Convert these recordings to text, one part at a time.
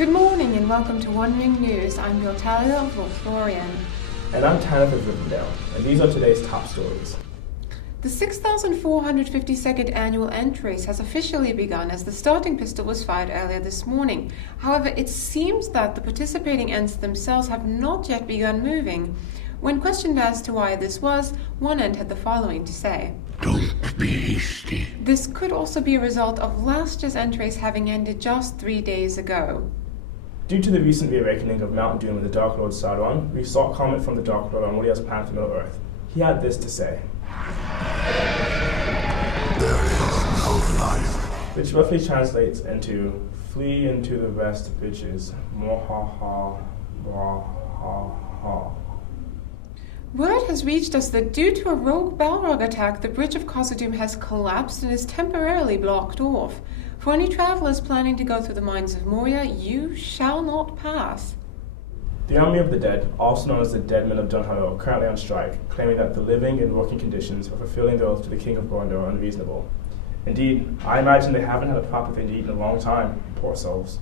Good morning and welcome to One Ring News. I'm your Talia of Florian. And I'm Tanith of Rivendell, and these are today's top stories. The 6,452nd annual Ent race has officially begun as the starting pistol was fired earlier this morning. However, it seems that the participating Ents themselves have not yet begun moving. When questioned as to why this was, one Ent had the following to say. Don't be hasty. This could also be a result of last year's Ent race having ended just 3 days ago. Due to the recent reawakening of Mount Doom with the Dark Lord Sauron, we sought comment from the Dark Lord on what he has planned for Middle-earth. He had this to say. There is no life. Which roughly translates into, flee into the west, bitches. Mwahaha, mwahaha. Word has reached us that due to a rogue Balrog attack, the bridge of Khazad-dûm has collapsed and is temporarily blocked off. For any travelers planning to go through the mines of Moria, you shall not pass. The Army of the Dead, also known as the Dead Men of Dunharrow, are currently on strike, claiming that the living and working conditions for fulfilling their oath to the King of Gondor are unreasonable. Indeed, I imagine they haven't had a proper thing to eat in a long time, poor souls.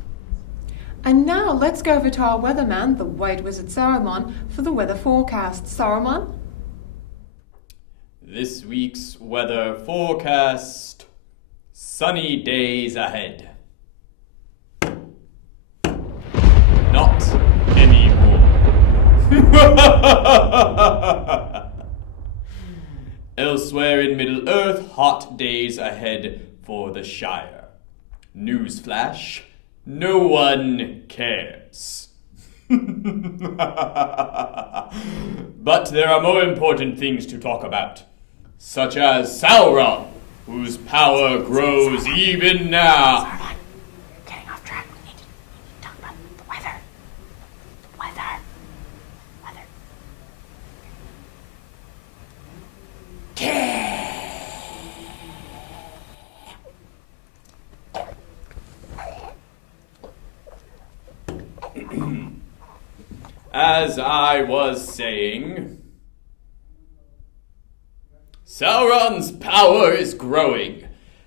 And now let's go over to our weatherman, the White Wizard Saruman, for the weather forecast. Saruman? This week's weather forecast: sunny days ahead. Not anymore. Elsewhere in Middle-earth, hot days ahead for the Shire. Newsflash: no one cares. But there are more important things to talk about, such as Sauron, whose power grows even now. Saruman, getting off track. We need to talk about the weather. Weather. As I was saying, Sauron's power is growing,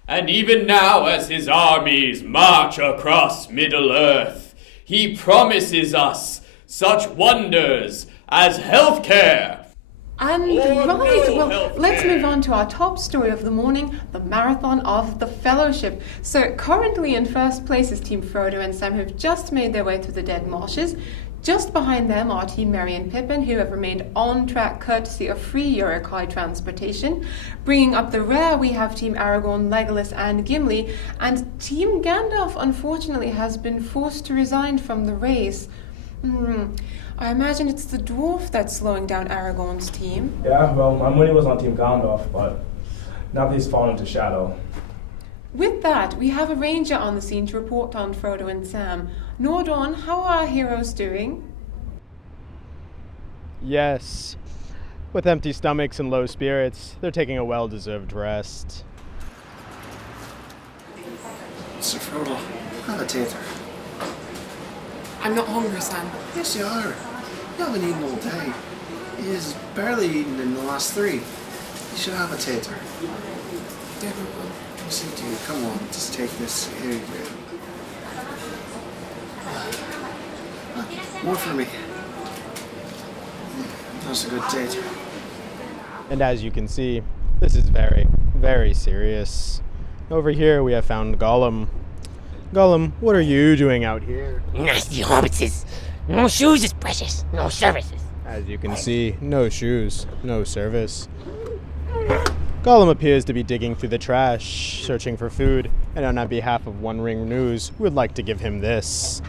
and even now as his armies march across Middle-earth, he promises us such wonders as healthcare. And Or right, no well, healthcare. let's move on to our top story of the morning, the Marathon of the Fellowship. So currently in first place is Team Frodo and Sam, who've just made their way through the Dead Marshes. Just behind them are Team Merry and Pippin, who have remained on track courtesy of free Uruk-hai transportation. Bringing up the rear, we have Team Aragorn, Legolas and Gimli, and Team Gandalf, unfortunately, has been forced to resign from the race. I imagine it's the dwarf that's slowing down Aragorn's team. Yeah, well, my money was on Team Gandalf, but now that he's fallen into shadow. With that, we have a ranger on the scene to report on Frodo and Sam. Nordorn, how are our heroes doing? Yes. With empty stomachs and low spirits, they're taking a well-deserved rest. Sir Frodo, have a tater. I'm not hungry, Sam. Yes, you are. You haven't eaten all day. He's barely eaten in the last 3. You should have a tater. See, dude, come on, just take this. Here you go. More for me. That's a good tater. And as you can see, this is very, very serious. Over here we have found Gollum. Gollum, what are you doing out here? Nasty hobbitses. No shoes is precious. No services. As you can see, no shoes, no service. Gollum appears to be digging through the trash, searching for food, and on behalf of One Ring News, we would like to give him this.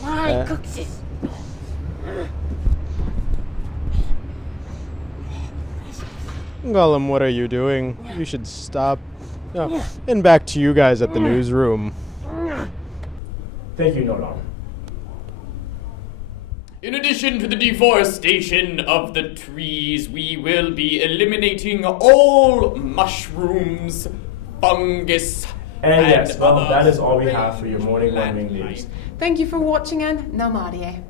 Why cooks this? Gollum, what are you doing? You should stop. Oh, and back to you guys at the newsroom. Thank you, Nordon. In addition to the deforestation of the trees, we will be eliminating all mushrooms, fungus, And yes, well, other that is all we have for your morning One Ring News. Thank you for watching and Namaste.